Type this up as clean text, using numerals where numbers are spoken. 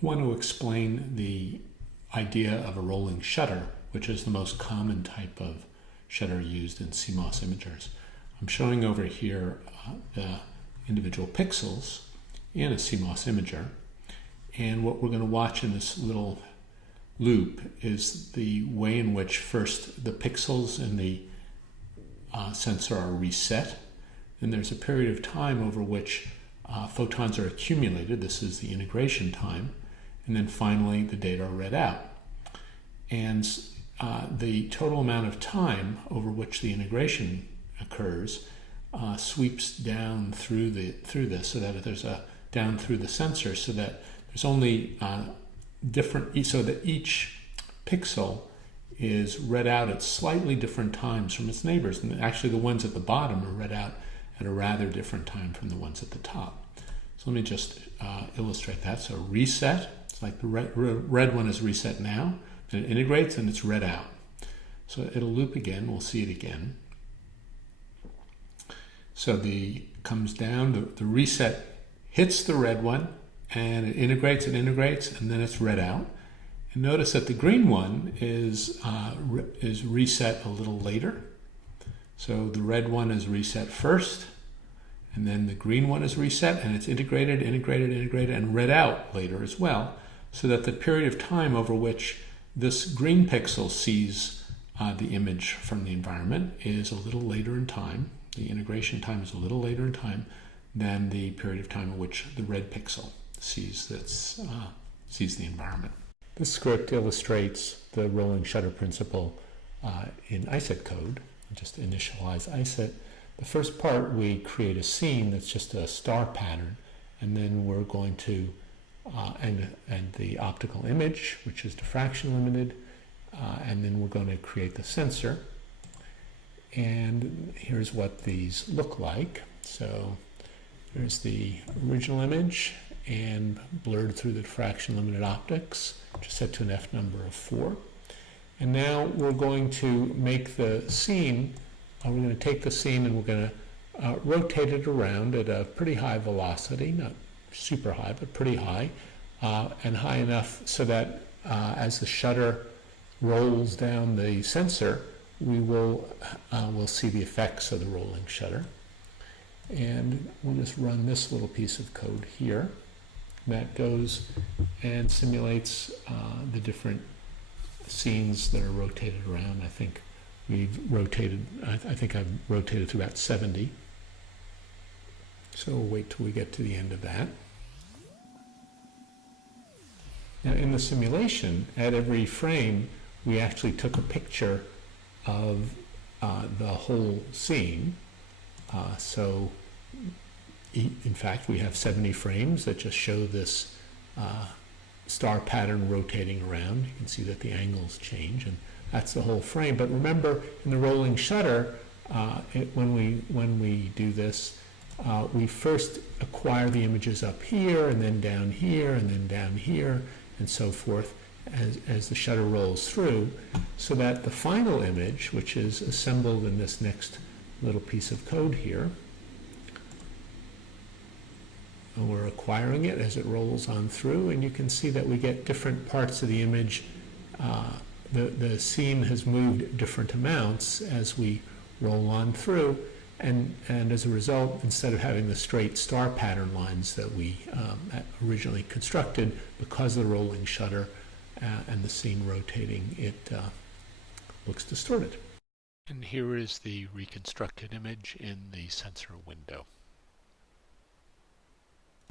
want to explain the idea of a rolling shutter, which is the most common type of shutter used in CMOS imagers. I'm showing over here the individual pixels in a CMOS imager, and what we're going to watch in this little loop is the way in which first the pixels in the sensor are reset, and there's a period of time over which photons are accumulated. This is the integration time, and then finally the data are read out. And the total amount of time over which the integration occurs sweeps down through this, so that there's a down through the sensor, so that there's only so that each pixel is read out at slightly different times from its neighbors, and actually the ones at the bottom are read out at a rather different time from the ones at the top. So let me just illustrate that. So reset, it's like the red one is reset now, and it integrates and it's read out. So it'll loop again, we'll see it again. So comes down, the reset hits the red one, and it integrates, and then it's read out. And notice that the green one is reset a little later. So the red one is reset first, and then the green one is reset, and it's integrated, and read out later as well, so that the period of time over which this green pixel sees the image from the environment is a little later in time. The integration time is a little later in time than the period of time in which the red pixel sees the environment. This script illustrates the rolling shutter principle in ISET code. Just initialize ISET. The first part, we create a scene that's just a star pattern, and then we're going to and the optical image, which is diffraction limited, and then we're going to create the sensor. And here's what these look like. So there's the original image, and blurred through the diffraction limited optics, just set to an F number of 4. And now we're going to make the scene, we're going to take the scene and we're going to rotate it around at a pretty high velocity, not super high, but pretty high, and high enough so that as the shutter rolls down the sensor, we'll see the effects of the rolling shutter. And we'll just run this little piece of code here. That goes and simulates the different scenes that are rotated around. I think we've rotated, I think I've rotated to about 70. So we'll wait till we get to the end of that. Now in the simulation, at every frame, we actually took a picture of the whole scene. So in fact, we have 70 frames that just show this star pattern rotating around. You can see that the angles change, and that's the whole frame. But remember, in the rolling shutter, when we do this, we first acquire the images up here, and then down here, and then down here, and so forth, as the shutter rolls through, so that the final image, which is assembled in this next little piece of code here, and we're acquiring it as it rolls on through, and you can see that we get different parts of the image. The scene has moved different amounts as we roll on through, and as a result, instead of having the straight star pattern lines that we originally constructed, because of the rolling shutter and the scene rotating, it looks distorted. And here is the reconstructed image in the sensor window.